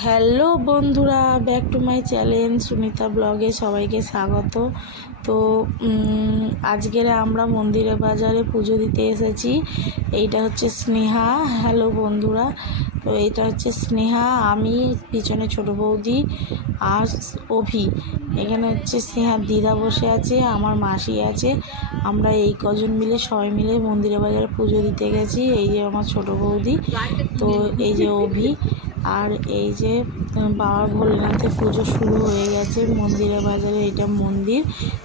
Hello বন্ধুরা, back to my channel Sumita ব্লগে সবাইকে স্বাগত। তো আজকের আমরা মন্দিরে বাজারে পুজো দিতে এসেছি। এইটা হচ্ছে স্নেহা। হ্যালো বন্ধুরা, তো এইটা হচ্ছে স্নেহা, আমি পিছনে ছোট বৌদি আর অভি। এখানে হচ্ছে স্নেহার দিদা বসে আছে, আমার মাসি আছে। আমরা এই কজন মিলে সবাই মিলে মন্দিরে বাজারে পুজো দিতে গেছি। এই যে আমার ছোট বৌদি, তো এই যে অভি, আর এই যে বাবা ভোলেনাথের পুজো শুরু হয়ে গেছে মন্দিরে বাজারে। এটা মন্দির,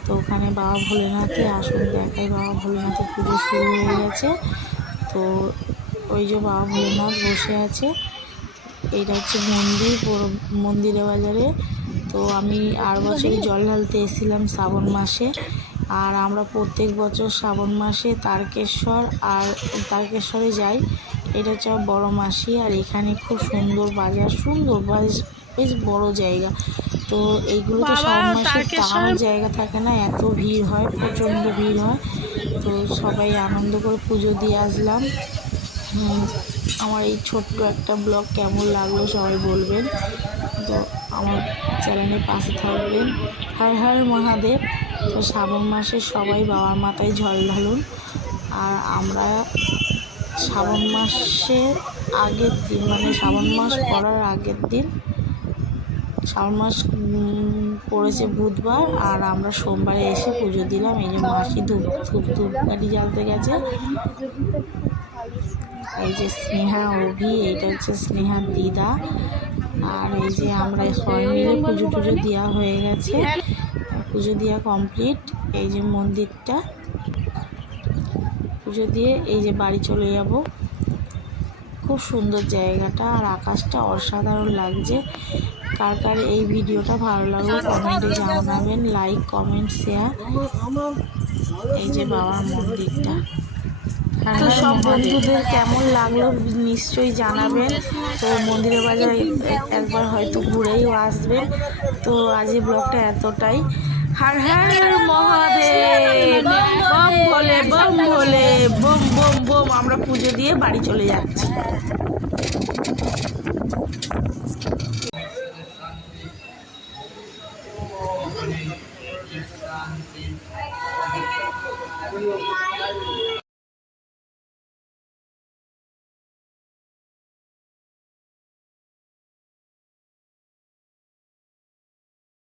তো ওখানে বাবা ভোলেনাথের আসন দেখায়। বাবা ভোলেনাথের পুজো শুরু হয়ে গেছে। তো ওই যে বাবা ভোলেনাথ বসে আছে। এইটা হচ্ছে মন্দির, মন্দিরে বাজারে। তো আমি আর বছরই জল ঢালতে এসেছিলাম শ্রাবণ মাসে। আর আমরা প্রত্যেক বছর শ্রাবণ মাসে তারকেশ্বরে যাই। এটা হচ্ছে আমার বড়ো মাসি। আর এখানে খুব সুন্দর বাজার, বেশ বড় জায়গা। তো এইগুলো তো শ্রাবণ মাসে দাঁড়ানোর জায়গা থাকে না, এত ভিড় হয়, প্রচণ্ড ভিড় হয়। তো সবাই আনন্দ করে পুজো দিয়ে আসলাম। আমার এই ছোট্ট একটা ব্লগ কেমন লাগলো সবাই বলবেন। তো আমার চ্যানেলের পাশে থাকবেন। হর হর মহাদেব। তো শ্রাবণ মাসে সবাই বাবার মাথায় জল ঢালুন। আর আমরা শ্রাবণ মাসের আগের দিন, মানে শ্রাবণ মাস পড়ার আগের দিন, শ্রাবণ মাস পড়েছে বুধবার, আর আমরা সোমবারে এসে পুজো দিলাম। এই যে মাসি ধূপকাঠি জ্বালতে গেছে। এই যে স্নেহা, অভি, এইটা হচ্ছে স্নেহার দিদা। আর এই যে আমরা সবাই মিলে পুজো টুজো দেওয়া হয়ে গেছে, পুজো দেওয়া কমপ্লিট। এই যে মন্দিরটা পুজো দিয়ে এই যে বাড়ি চলে যাব। খুব সুন্দর জায়গাটা, আর আকাশটা অসাধারণ লাগছে। কার কার এই ভিডিওটা ভালো লাগলো কমেন্টে জানাবেন, লাইক কমেন্ট শেয়ার। এই যে বাবার মন্দিরটা। তো সব বন্ধুদের কেমন লাগলো নিশ্চয়ই জানাবেন। তো মন্দিরে বাজার একবার হয়তো ঘুরেও আসবেন। তো আজ এই ব্লগটা এতটাই। হর হর মহাদেব, বম ভোলে বম ভোলে, বোম বোম বোম। আমরা পুজো দিয়ে বাড়ি চলে যাচ্ছি।